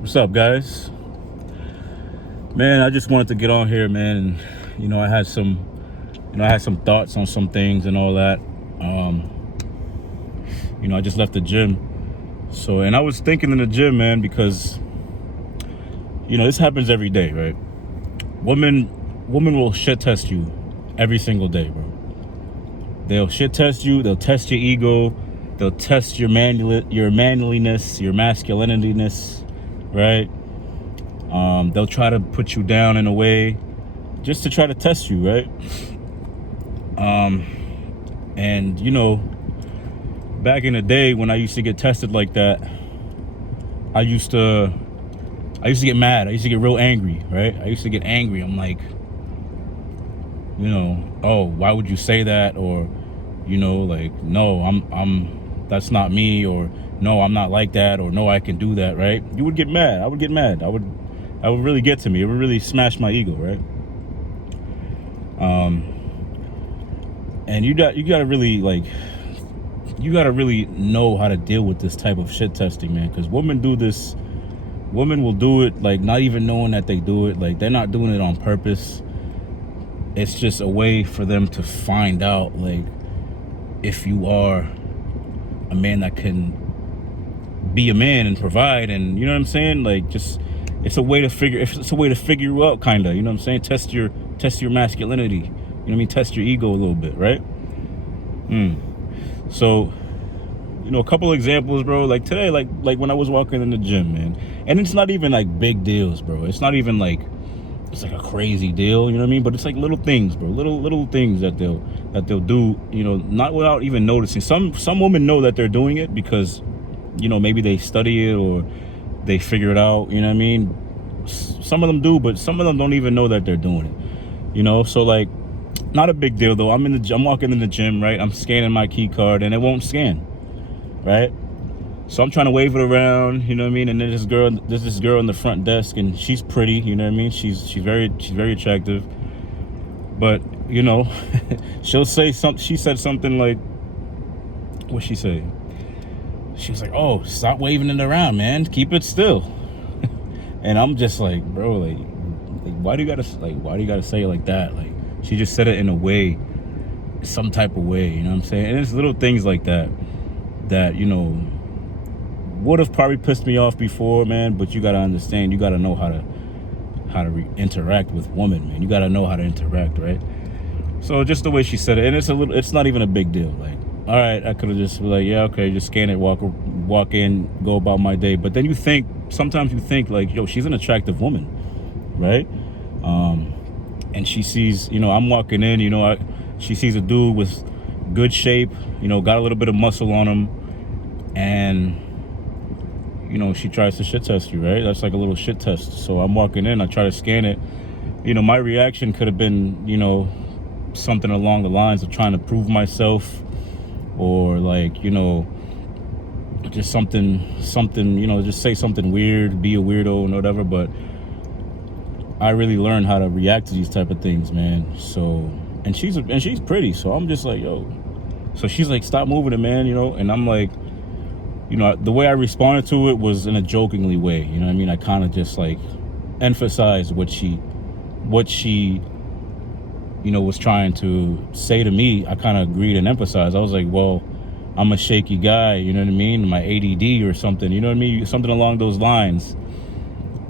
What's up, guys? Man, I just wanted to get on here, man. And, I had some thoughts on some things and all that. I just left the gym. And I was thinking in the gym, man, because, this happens every day, right? Women will shit test you every single day, bro. They'll shit test you. They'll test your ego. They'll test your manliness, your masculinityness, right? They'll try to put you down in a way just to try to test you, right? And back in the day when I used to get tested like that, I used to get mad. I used to get real angry, right? I used to get angry. I'm like, oh, why would you say that? Or, like, no, that's not me, or no, I'm not like that, or no, I can do that, right? You would get mad. I would get mad. I would really get to me. It would really smash my ego, right? And you got to really know how to deal with this type of shit testing, man. Because women do this. Women will do it like not even knowing that they do it. Like they're not doing it on purpose. It's just a way for them to find out, like, if you are a man that can be a man and provide, and you know what I'm saying? Like, just it's a way to figure you out, kind of. You know what I'm saying? Test your masculinity. You know what I mean? Test your ego a little bit, right? So, a couple examples, bro. Like today, like when I was walking in the gym, man. And it's not even like big deals, bro. It's not even like it's like a crazy deal, you know what I mean? But it's like little things, bro. Little things that they'll do, not without even noticing. Some women know that they're doing it because, maybe they study it or they figure it out, you know what I mean? Some of them do, but some of them don't even know that they're doing it. So like, not a big deal though. I'm walking in the gym, right? I'm scanning my key card and it won't scan, right? So I'm trying to wave it around, you know what I mean? And there's this girl in the front desk, and she's pretty, you know what I mean? She's very attractive. But, she'll say something. She said something like, what'd she say? She was like, "Oh, stop waving it around, man. Keep it still." And I'm just like, bro, like why do you gotta say it like that? Like, she just said it in a way, some type of way, you know what I'm saying? And it's little things like that would have probably pissed me off before, man. But you gotta understand, you gotta know how to interact with women, man. You gotta know how to interact, right? So just the way she said it, and it's not even a big deal. Like, all right, I could have just been like, yeah, okay, just scan it, walk in, go about my day. But then sometimes you think like, yo, she's an attractive woman, right? And she sees, I'm walking in, she sees a dude with good shape, got a little bit of muscle on him, and she tries to shit test you, right? That's like a little shit test. So I'm walking in, I try to scan it. My reaction could have been, something along the lines of trying to prove myself, or like, just something, just say something weird, be a weirdo and whatever. But I really learned how to react to these type of things, man. So, and she's pretty. So I'm just like, yo. So she's like, stop moving it, man, and I'm like, the way I responded to it was in a jokingly way. You know what I mean? I kind of just like emphasized what she was trying to say to me. I kind of agreed and emphasized. I was like, well, I'm a shaky guy, you know what I mean? My ADD or something, you know what I mean? Something along those lines,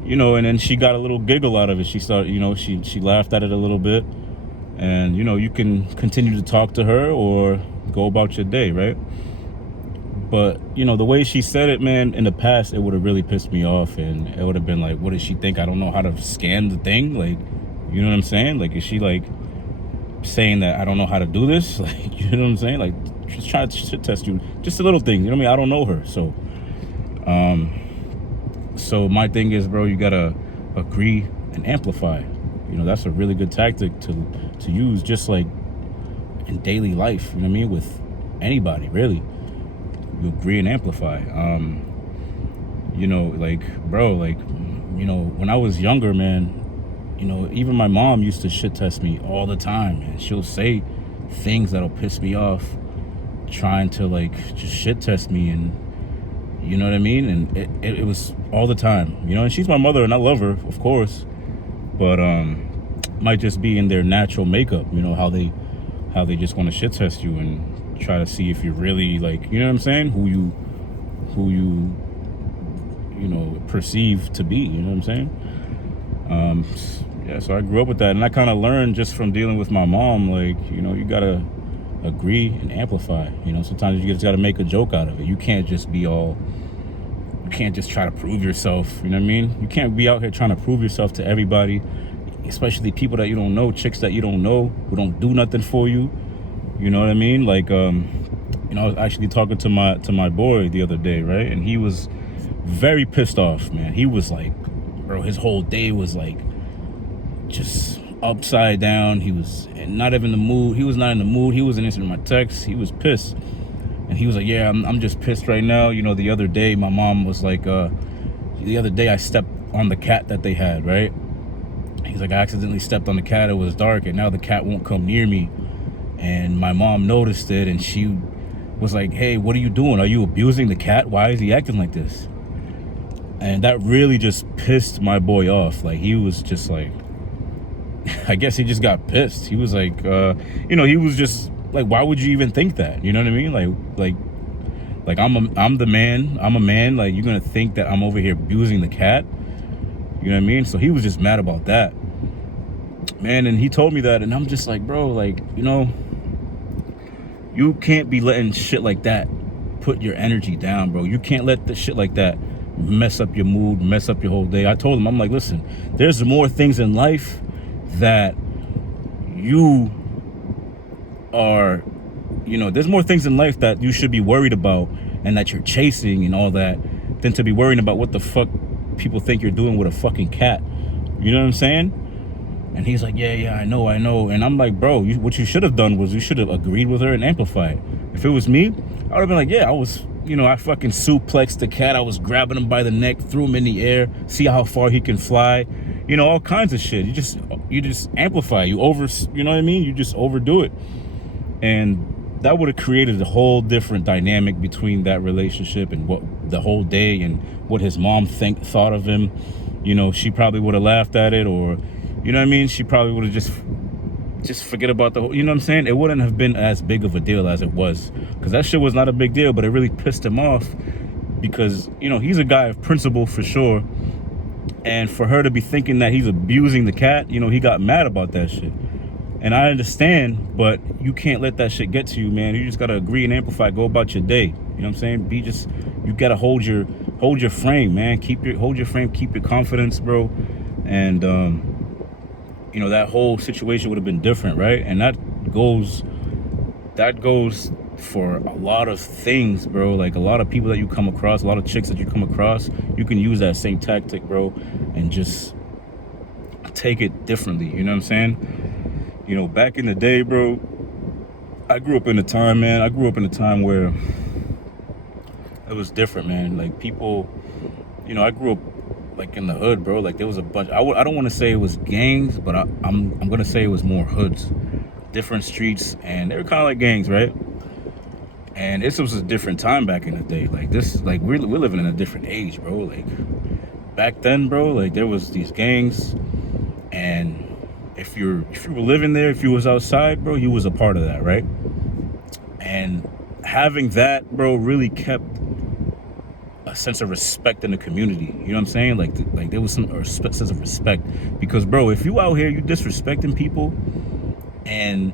and then she got a little giggle out of it. She started, she laughed at it a little bit, and, you can continue to talk to her or go about your day, right? But, the way she said it, man, in the past, it would have really pissed me off. And it would have been like, what does she think? I don't know how to scan the thing. Like, you know what I'm saying? Like, is she like saying that I don't know how to do this? Like, you know what I'm saying? Like, just trying to shit test you. Just a little thing. You know what I mean? I don't know her. So my thing is, bro, you got to agree and amplify. That's a really good tactic to use, just like in daily life. You know what I mean? With anybody, really. You agree and amplify. Like, bro, like, when I was younger, man, even my mom used to shit test me all the time, and she'll say things that'll piss me off, trying to like just shit test me. And You know what I mean? And it was all the time, you know. And she's my mother, and I love her, of course. But might just be in their natural makeup, you know, how they just want to shit test you and try to see if you're really, like, you know what I'm saying, who you perceive to be, you know what I'm saying? Yeah, so I grew up with that, and I kind of learned just from dealing with my mom, like, you know, you gotta agree and amplify. You know, sometimes you just gotta make a joke out of it. You can't just try to prove yourself, you know what I mean? You can't be out here trying to prove yourself to everybody, especially people that you don't know, chicks that you don't know, who don't do nothing for you. You know what I mean? Like, you know, I was actually talking to my boy the other day, right? And he was very pissed off, man. He was like, bro, his whole day was like just upside down. He was not even in the mood. He was not in the mood. He wasn't answering my texts. He was pissed. And he was like, yeah, I'm just pissed right now. You know, the other day my mom was like, the other day I stepped on the cat that they had, right? He's like, I accidentally stepped on the cat. It was dark, and now the cat won't come near me. And my mom noticed it, and she was like, hey, what are you doing? Are you abusing the cat? Why is he acting like this? And that really just pissed my boy off. Like, he was just like, I guess he just got pissed. He was like, you know, he was just like, why would you even think that? You know what I mean? Like I'm the man. I'm a man. Like, you're gonna think that I'm over here abusing the cat? You know what I mean? So he was just mad about that, man. And he told me that, and I'm just like, bro, like, you know, you can't be letting shit like that put your energy down, bro. You can't let the shit like that mess up your mood, mess up your whole day. I told him, I'm like, listen, there's more things in life that you are, you know, there's more things in life that you should be worried about and that you're chasing and all that than to be worrying about what the fuck people think you're doing with a fucking cat. You know what I'm saying? And he's like, yeah, I know. And I'm like, bro, what you should have done was you should have agreed with her and amplified. If it was me, I would have been like, yeah, I fucking suplexed the cat. I was grabbing him by the neck, threw him in the air, see how far he can fly. You know, all kinds of shit. You just amplify. You know what I mean? You just overdo it. And that would have created a whole different dynamic between that relationship and what the whole day and what his mom thought of him. You know, she probably would have laughed at it, or, you know what I mean? She probably would have just forget about the whole, you know what I'm saying? It wouldn't have been as big of a deal as it was, because that shit was not a big deal, but it really pissed him off because, you know, he's a guy of principle for sure. And for her to be thinking that he's abusing the cat, you know, he got mad about that shit. And I understand, but you can't let that shit get to you, man. You just gotta agree and amplify, go about your day. You know what I'm saying? You gotta hold your frame, man. Hold your frame, keep your confidence, bro. And you know, that whole situation would have been different, right? And that goes for a lot of things, bro. Like, a lot of people that you come across, a lot of chicks that you come across, you can use that same tactic, bro, and just take it differently. You know what I'm saying? You know, back in the day, bro, I grew up in a time where it was different, man. Like, people, you know, I grew up like in the hood, bro. Like, there was a bunch. I don't want to say it was gangs, but I'm gonna say it was more hoods, different streets, and they were kind of like gangs, right? And this was a different time back in the day. Like, we're living in a different age, bro. Like, back then, bro, like, there was these gangs, and if you were living there, if you was outside, bro, you was a part of that, right? And having that, bro, really kept a sense of respect in the community. You know what I'm saying? Like there was some sense of respect, because, bro, if you out here, you disrespecting people, and,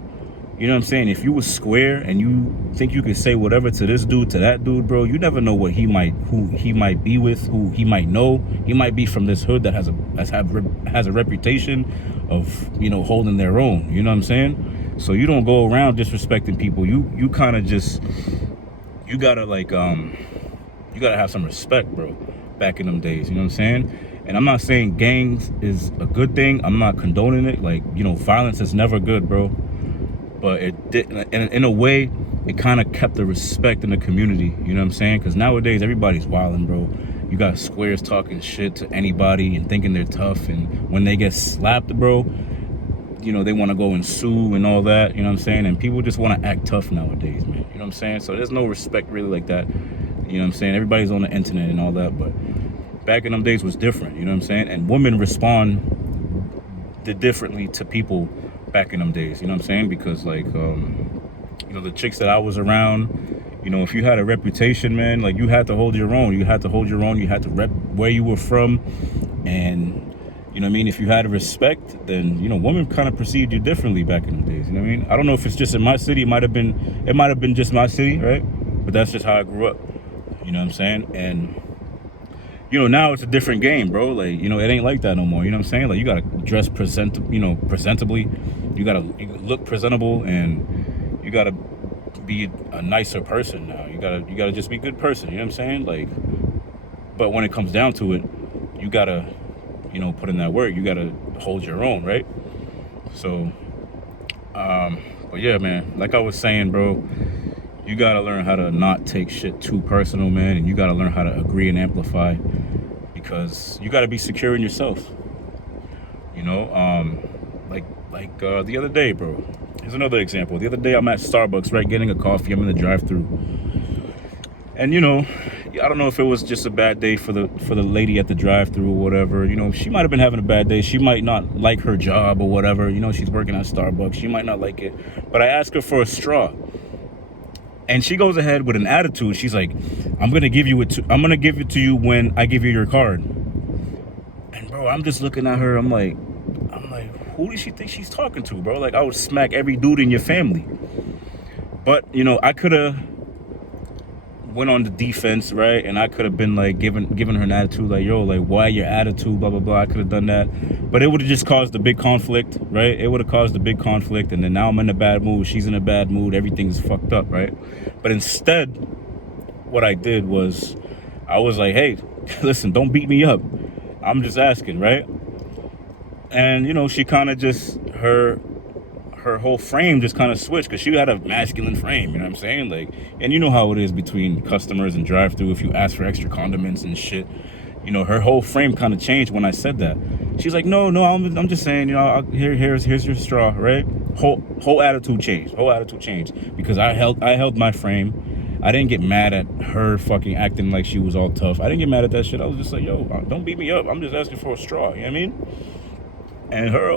you know what I'm saying, if you was square and you think you could say whatever to this dude, to that dude, bro, you never know who he might be with, who he might know. He might be from this hood that has a reputation of, you know, holding their own. You know what I'm saying? So you don't go around disrespecting people. You kind of just, you gotta, like, you gotta have some respect, bro, back in them days. You know what I'm saying? And I'm not saying gangs is a good thing. I'm not condoning it. Like, you know, violence is never good, bro. But it did, in a way, it kind of kept the respect in the community. You know what I'm saying? Because nowadays, everybody's wilding, bro. You got squares talking shit to anybody and thinking they're tough. And when they get slapped, bro, you know, they want to go and sue and all that. You know what I'm saying? And people just want to act tough nowadays, man. You know what I'm saying? So there's no respect really like that. You know what I'm saying? Everybody's on the internet and all that, but back in them days was different. You know what I'm saying? And women respond differently to people back in them days. You know what I'm saying? Because like, the chicks that I was around, if you had a reputation, man, like you had to hold your own. You had to hold your own. You had to rep where you were from, and you know what I mean? If you had respect, then, women kind of perceived you differently back in the days. You know what I mean? I don't know if it's just in my city. It might have been just my city, right? But that's just how I grew up. You know what I'm saying? And, now it's a different game, bro. Like, it ain't like that no more. You know what I'm saying? Like, you got to dress presentably. You got to look presentable, and you got to be a nicer person now. You got to just be a good person. You know what I'm saying? Like, but when it comes down to it, you got to, put in that work. You got to hold your own, right? So, but yeah, man, like I was saying, bro, you got to learn how to not take shit too personal, man. And you got to learn how to agree and amplify, because you got to be secure in yourself. Like the other day, bro, here's another example. The other day I'm at Starbucks, right, getting a coffee. I'm in the drive-thru. And, I don't know if it was just a bad day for the lady at the drive-thru or whatever. She might have been having a bad day. She might not like her job or whatever. She's working at Starbucks. She might not like it. But I asked her for a straw. And she goes ahead with an attitude. She's like, I'm going to give it to you when I give you your card. And, bro, I'm just looking at her. I'm like, who does she think she's talking to, bro? Like, I would smack every dude in your family. But, I could have went on the defense, right? And I could have been like giving her an attitude, like, yo, like, why your attitude, blah blah blah. I could have done that, but it would have just caused a big conflict, right? It would have caused a big conflict, and then now I'm in a bad mood, she's in a bad mood, everything's fucked up, right? But instead, what I did was, I was like, hey, listen, don't beat me up, I'm just asking, right? And she kind of just her whole frame just kind of switched, because she had a masculine frame, you know what I'm saying? Like, and you know how it is between customers and drive-thru, if you ask for extra condiments and shit, her whole frame kind of changed when I said that. She's like, no, I'm just saying, here's your straw, right? Whole attitude changed, because I held my frame. I didn't get mad at her fucking acting like she was all tough. I didn't get mad at that shit. I was just like, yo, don't beat me up, I'm just asking for a straw, you know what I mean? And her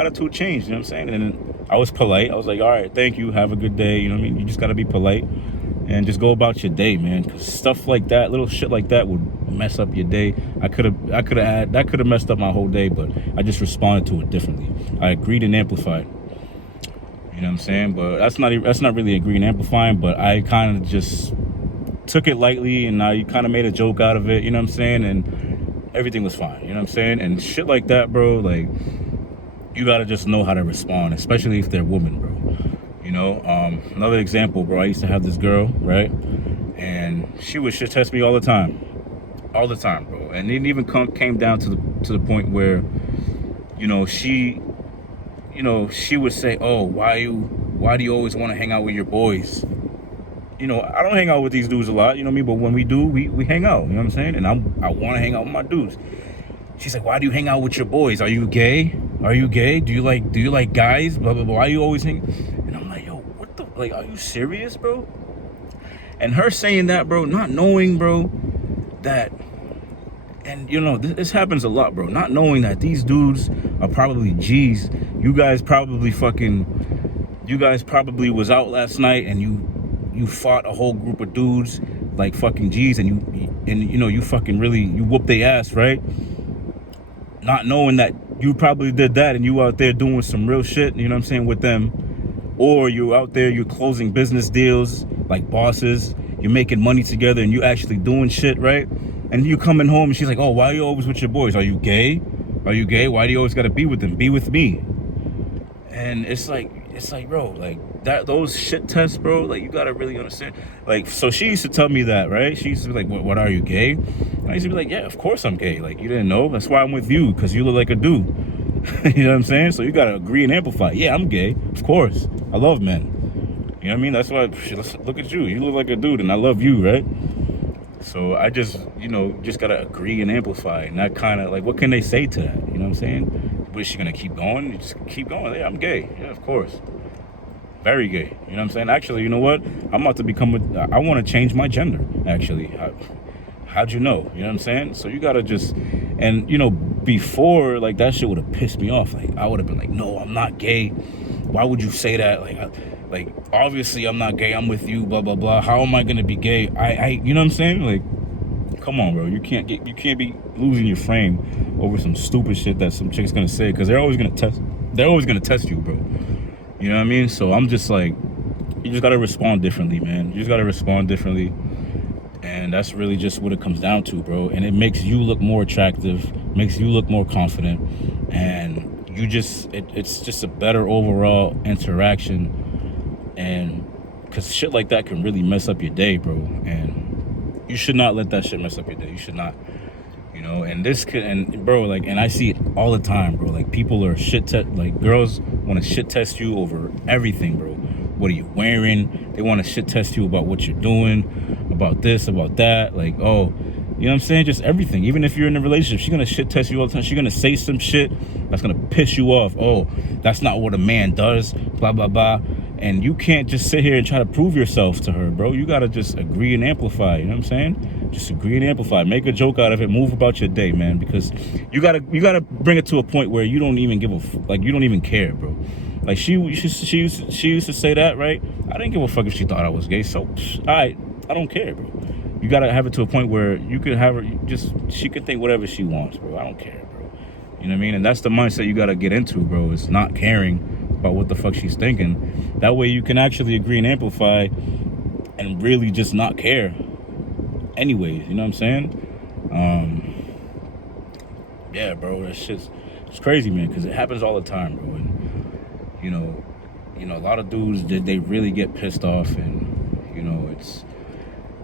attitude changed, you know what I'm saying? And I was polite. I was like, all right, thank you, have a good day. You know what I mean? You just got to be polite and just go about your day, man. Because stuff like that, little shit like that would mess up your day. That could have messed up my whole day, but I just responded to it differently. I agreed and amplified. You know what I'm saying? But that's not really agreeing and amplifying, but I kind of just took it lightly, and I kind of made a joke out of it, you know what I'm saying? And everything was fine, you know what I'm saying? And shit like that, bro, like, you gotta just know how to respond, especially if they're women, bro. Another example, bro, I used to have this girl, right? And she would shit test me all the time, bro. And it even came down to the point where, she would say, oh, why do you always want to hang out with your boys? I don't hang out with these dudes a lot, you know what I mean? But when we do, we hang out, you know what I'm saying? And I want to hang out with my dudes. She's like, why do you hang out with your boys? Are you gay? Do you like guys? Blah, blah, blah. Why you always hang? And I'm like, yo, what the, like, are you serious, bro? And her saying that, bro, not knowing, bro, that, and this happens a lot, bro, not knowing that these dudes are probably G's. You guys probably was out last night, and you fought a whole group of dudes like fucking G's, and you fucking really, you whooped their ass, right? Not knowing that you probably did that, and you out there doing some real shit, you know what I'm saying, with them. Or you out there, you're closing business deals like bosses, you're making money together, and you actually doing shit, right? And you coming home, and she's like, oh, why are you always with your boys? Are you gay? Why do you always gotta be with them? Be with me. And it's like, bro, like, that, those shit tests, bro, like, you gotta really understand. Like, so she used to tell me that, right? She used to be like, what are you, gay? And I used to be like, yeah, of course I'm gay. Like, you didn't know? That's why I'm with you, because you look like a dude. You know what I'm saying? So you gotta agree and amplify. Yeah, I'm gay, of course. I love men. You know what I mean? That's why, look at you. You look like a dude, and I love you, right? So I just, just gotta agree and amplify. And that kind of, like, what can they say to that? You know what I'm saying? Is she gonna keep going? You just keep going. Yeah, I'm gay. Yeah, of course. Very gay. You know what I'm saying? Actually, you know what? I'm about to I want to change my gender, actually. How'd you know? You know what I'm saying? So you got to just, and, you know, before, like, that shit would have pissed me off. Like, I would have been like, no, I'm not gay. Why would you say that? Like, obviously I'm not gay. I'm with you, blah, blah, blah. How am I going to be gay? You know what I'm saying? Like, come on, bro. You can't be losing your frame over some stupid shit that some chick's going to say, because they're always going to test you, bro. You know what I mean? So I'm just like, you just got to respond differently, man. You just got to respond differently. And that's really just what it comes down to, bro. And it makes you look more attractive, makes you look more confident. And it's just a better overall interaction. And because shit like that can really mess up your day, bro. And you should not let that shit mess up your day. You should not. You know, and bro, like, and I see it all the time, bro. Like, people are like, girls want to shit test you over everything, bro. What are you wearing? They want to shit test you about what you're doing, about this, about that. Like, oh, you know what I'm saying? Just everything. Even if you're in a relationship, she's going to shit test you all the time. She's going to say some shit that's going to piss you off. Oh, that's not what a man does, blah, blah, blah. And you can't just sit here and try to prove yourself to her, bro. You got to just agree and amplify, you know what I'm saying? Just agree and amplify. Make a joke out of it. Move about your day, man, because you got to bring it to a point where you don't even you don't even care, bro. Like, she used to say that, right? I didn't give a fuck if she thought I was gay, so I don't care, bro. You got to have it to a point where you could have her, she could think whatever she wants, bro. I don't care, bro. You know what I mean? And that's the mindset you got to get into, bro. It's not caring about what the fuck she's thinking. That way you can actually agree and amplify and really just not care anyways, you know what I'm saying? Yeah, bro, it's crazy, man, because it happens all the time, bro. And you know, a lot of dudes, they really get pissed off, and you know,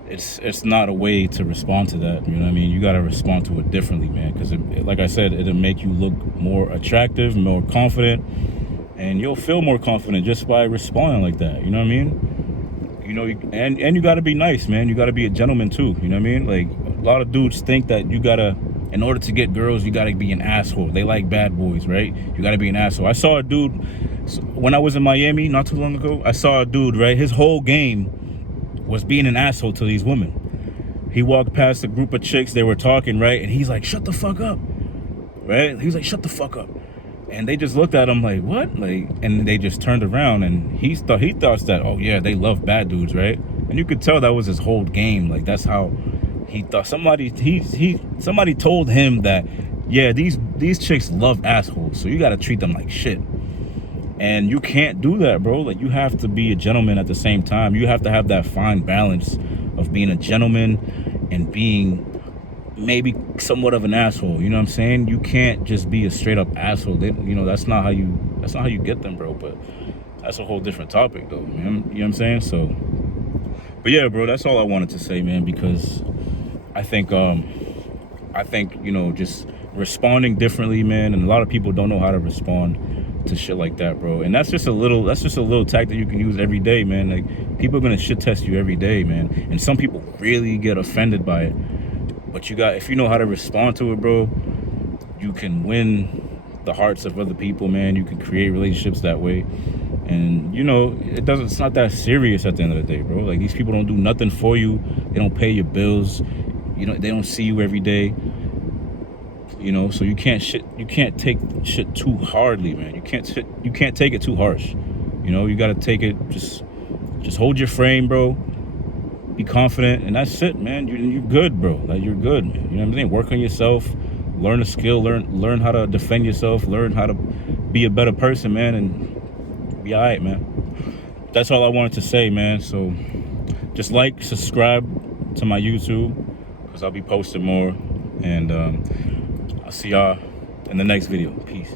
it's not a way to respond to that. You know what I mean? You got to respond to it differently, man, because like I said, it'll make you look more attractive, more confident, and you'll feel more confident just by responding like that. You know what I mean? You know, and you got to be nice, man. You got to be a gentleman too. You know what I mean? Like, a lot of dudes think that you gotta, in order to get girls, you gotta be an asshole. They like bad boys, right? You gotta be an asshole. I saw a dude when I was in Miami not too long ago. I saw a dude, right? His whole game was being an asshole to these women. He walked past a group of chicks. They were talking, right? And he's like, "Shut the fuck up," right? He was like, "Shut the fuck up." And they just looked at him like, what? Like, and they just turned around, and he thought that, oh yeah, they love bad dudes, right? And you could tell that was his whole game. Like, that's how he thought. Somebody told him that, yeah, these chicks love assholes, so you got to treat them like shit. And you can't do that, bro. Like, you have to be a gentleman at the same time. You have to have that fine balance of being a gentleman and being maybe somewhat of an asshole. You know what I'm saying? You can't just be a straight up asshole. That's not how you get them, bro. But that's a whole different topic, though, man. You know what I'm saying? So, but yeah, bro, that's all I wanted to say, man, because I think just responding differently, man, and a lot of people don't know how to respond to shit like that, bro. And that's just a little tactic you can use every day, man. Like, people are gonna shit test you every day, man, and some people really get offended by it. But if you know how to respond to it, bro, you can win the hearts of other people, man. You can create relationships that way. And, it's not that serious at the end of the day, bro. Like, these people don't do nothing for you. They don't pay your bills. They don't see you every day. So you can't take shit too hardly, man. You can't take it too harsh. You got to take it, just hold your frame, bro. Be confident, and that's it, man. You're good, bro. Like, you're good, man. You know what I'm saying? Work on yourself, learn a skill, learn how to defend yourself, learn how to be a better person, man, and be all right, man. That's all I wanted to say, man. So just subscribe to my YouTube, because I'll be posting more, and I'll see y'all in the next video. Peace.